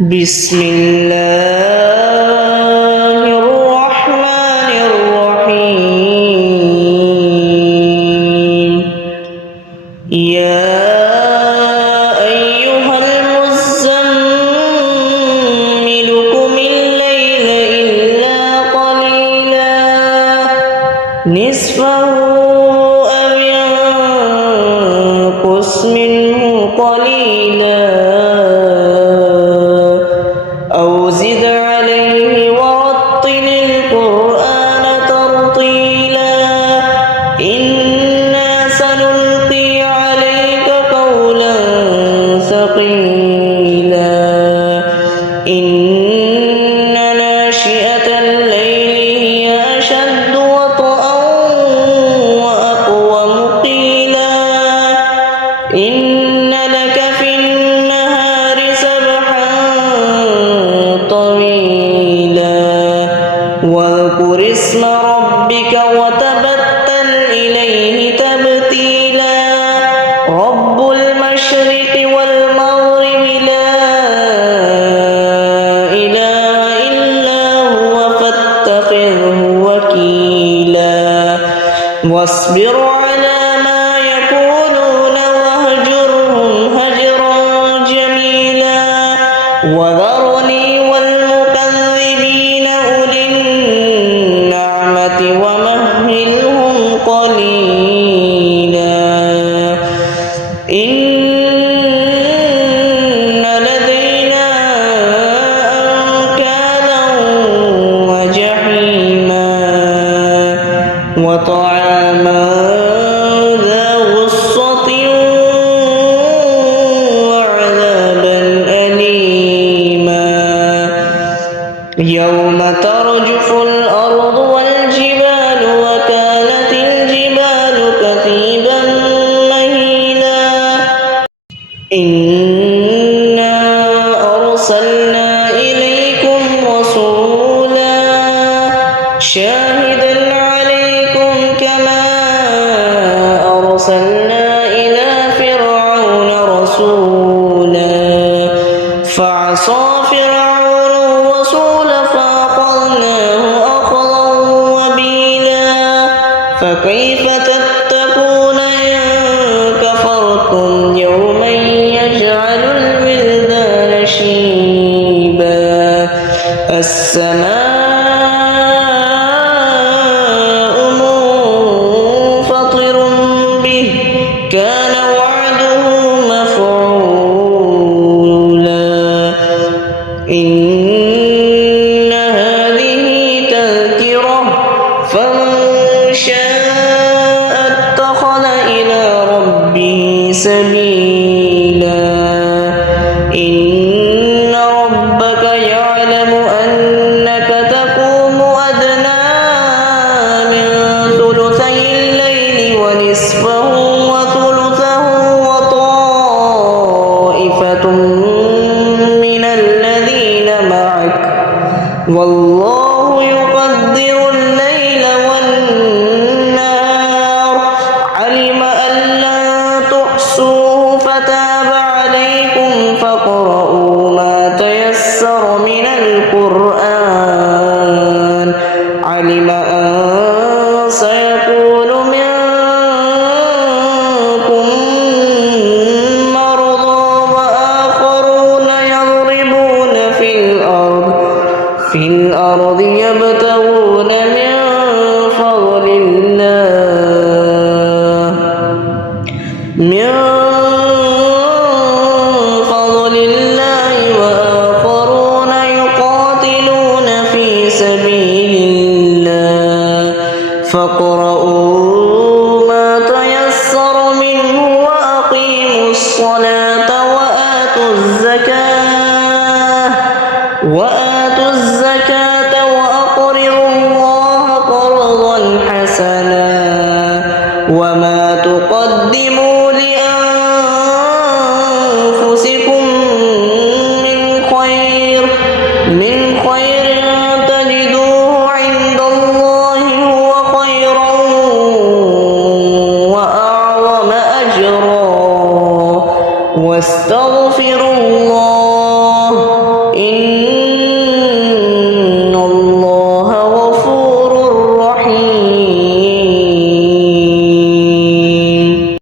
بسم الله الرحمن الرحيم يا أيها المزمل قم الليل إلا قليلا نصفه أو ينقص منه قليلا أو زد عليه ورتل القرآن ترتيلا إنا سنلقي عليك قولا ثقيلا إن ناشئة الليل هي أشد وطئا وأقوم قيلا إن لك في النهار سبحا طويلا واذكر اسم ربك وتبتل إليه تبتيلا رب المشرق والمغرب لا إله إلا هو فاتخذه وكيلا واصبر على ما يقولون واهجرهم هجرا جميلا وذرني والمكذبين أولي النعمة ومهلهم قليلا إن لدينا أنكالا وجحيما وطعاما ذا غصة وعذابا أليما يوم ترجف الأرض والجبال وكانت الجبال كثيبا مهيلا إنا أرسلنا إليكم رسولا شاهدا عليكم كما أرسلنا إلى فرعون رسولا فعصى فرعون الرسول فأخذناه أخذا وبيلا فكيف تتقون إن كفرتم يوما يجعل الولدان شيبا السماء منفطر به كان وعده مفعولا إن هذه تذكرة فمن شاء اتخذ إلى ربه سبيلا إن ربك يعلم أنك تقوم أدنى من ثلثي الليل ونصفه وثلثه وطائفة من الذين معك والله يقدر الليل والنهار علم أن لن تحصوه فتاب عليكم فاقرؤوا ما تيسر من القرآن علم أن سيكون منكم مرضى وآخرون يضربون في الأرض يبتغون من فضل الله وآخرون يقاتلون في سبيل الله